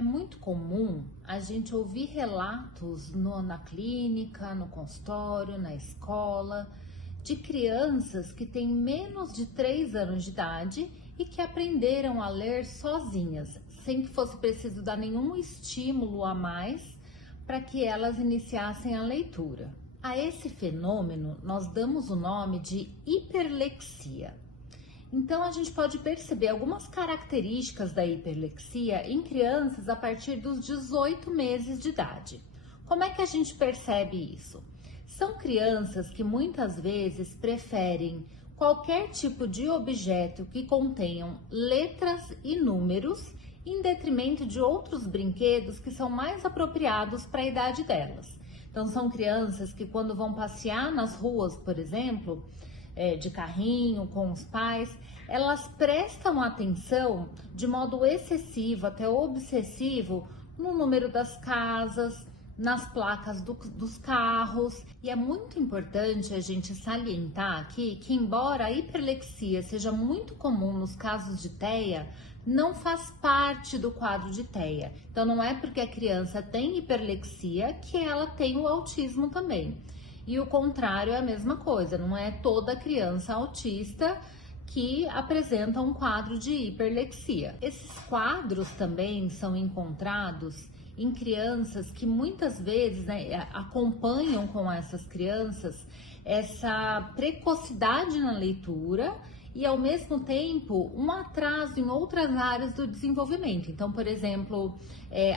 É muito comum a gente ouvir relatos na clínica, no consultório, na escola, de crianças que têm menos de 3 anos de idade e que aprenderam a ler sozinhas, sem que fosse preciso dar nenhum estímulo a mais para que elas iniciassem a leitura. A esse fenômeno nós damos o nome de hiperlexia. Então, a gente pode perceber algumas características da hiperlexia em crianças a partir dos 18 meses de idade. Como é que a gente percebe isso? São crianças que muitas vezes preferem qualquer tipo de objeto que contenham letras e números em detrimento de outros brinquedos que são mais apropriados para a idade delas. Então, são crianças que quando vão passear nas ruas, por exemplo, de carrinho, com os pais, elas prestam atenção de modo excessivo, até obsessivo, no número das casas, nas placas dos carros. E é muito importante a gente salientar aqui que, embora a hiperlexia seja muito comum nos casos de TEA, não faz parte do quadro de TEA. Então, não é porque a criança tem hiperlexia que ela tem o autismo também. E o contrário é a mesma coisa, não é toda criança autista que apresenta um quadro de hiperlexia. Esses quadros também são encontrados em crianças que muitas vezes acompanham com essas crianças essa precocidade na leitura e, ao mesmo tempo, um atraso em outras áreas do desenvolvimento. Então, por exemplo,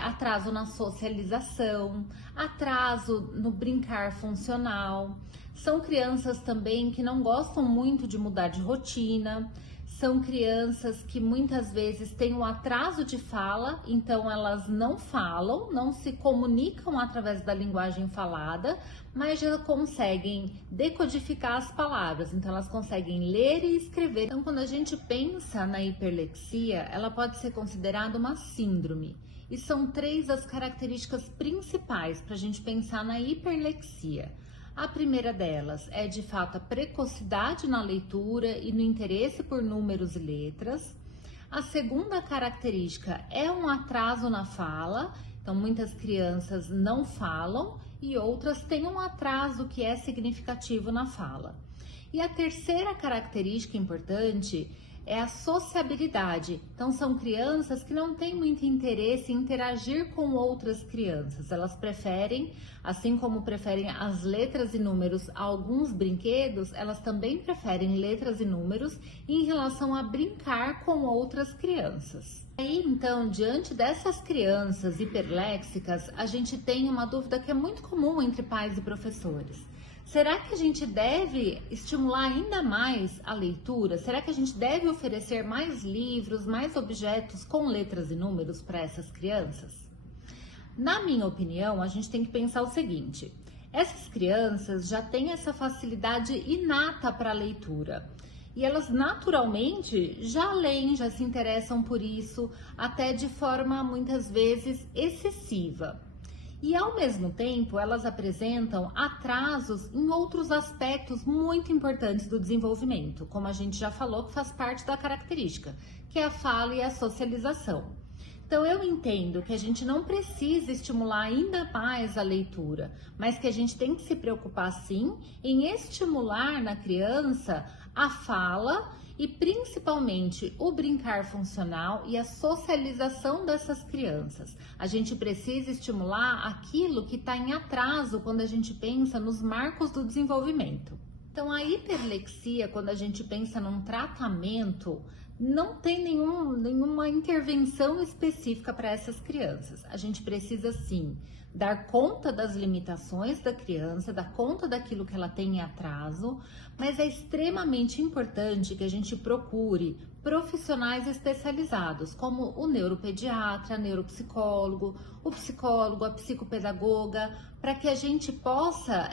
atraso na socialização, atraso no brincar funcional. São crianças também que não gostam muito de mudar de rotina. São crianças que muitas vezes têm um atraso de fala, então elas não falam, não se comunicam através da linguagem falada, mas já conseguem decodificar as palavras, então elas conseguem ler e escrever. Então, quando a gente pensa na hiperlexia, ela pode ser considerada uma síndrome. E são 3 as características principais para a gente pensar na hiperlexia. A primeira delas é, de fato, a precocidade na leitura e no interesse por números e letras. A segunda característica é um atraso na fala, então muitas crianças não falam e outras têm um atraso que é significativo na fala. E a terceira característica importante é a sociabilidade. Então, são crianças que não têm muito interesse em interagir com outras crianças. Elas preferem, assim como preferem as letras e números a alguns brinquedos, elas também preferem letras e números em relação a brincar com outras crianças. Aí, então, diante dessas crianças hiperléxicas, a gente tem uma dúvida que é muito comum entre pais e professores. Será que a gente deve estimular ainda mais a leitura? Será que a gente deve oferecer mais livros, mais objetos com letras e números para essas crianças? Na minha opinião, a gente tem que pensar o seguinte: essas crianças já têm essa facilidade inata para a leitura. E elas naturalmente já leem, já se interessam por isso, até de forma muitas vezes excessiva. E, ao mesmo tempo, elas apresentam atrasos em outros aspectos muito importantes do desenvolvimento, como a gente já falou, que faz parte da característica, que é a fala e a socialização. Então, eu entendo que a gente não precisa estimular ainda mais a leitura, mas que a gente tem que se preocupar, sim, em estimular na criança a fala e principalmente o brincar funcional e a socialização dessas crianças. A gente precisa estimular aquilo que está em atraso quando a gente pensa nos marcos do desenvolvimento. Então, a hiperlexia, quando a gente pensa num tratamento, não tem nenhuma intervenção específica para essas crianças. A gente precisa, sim, dar conta das limitações da criança, dar conta daquilo que ela tem em atraso, mas é extremamente importante que a gente procure profissionais especializados, como o neuropediatra, neuropsicólogo, o psicólogo, a psicopedagoga, para que a gente possa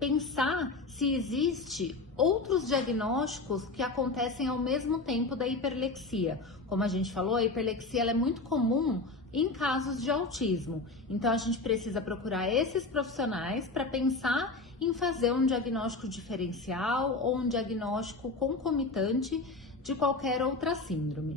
pensar se existe outros diagnósticos que acontecem ao mesmo tempo da hiperlexia. Como a gente falou, a hiperlexia ela é muito comum em casos de autismo. Então, a gente precisa procurar esses profissionais para pensar em fazer um diagnóstico diferencial ou um diagnóstico concomitante de qualquer outra síndrome.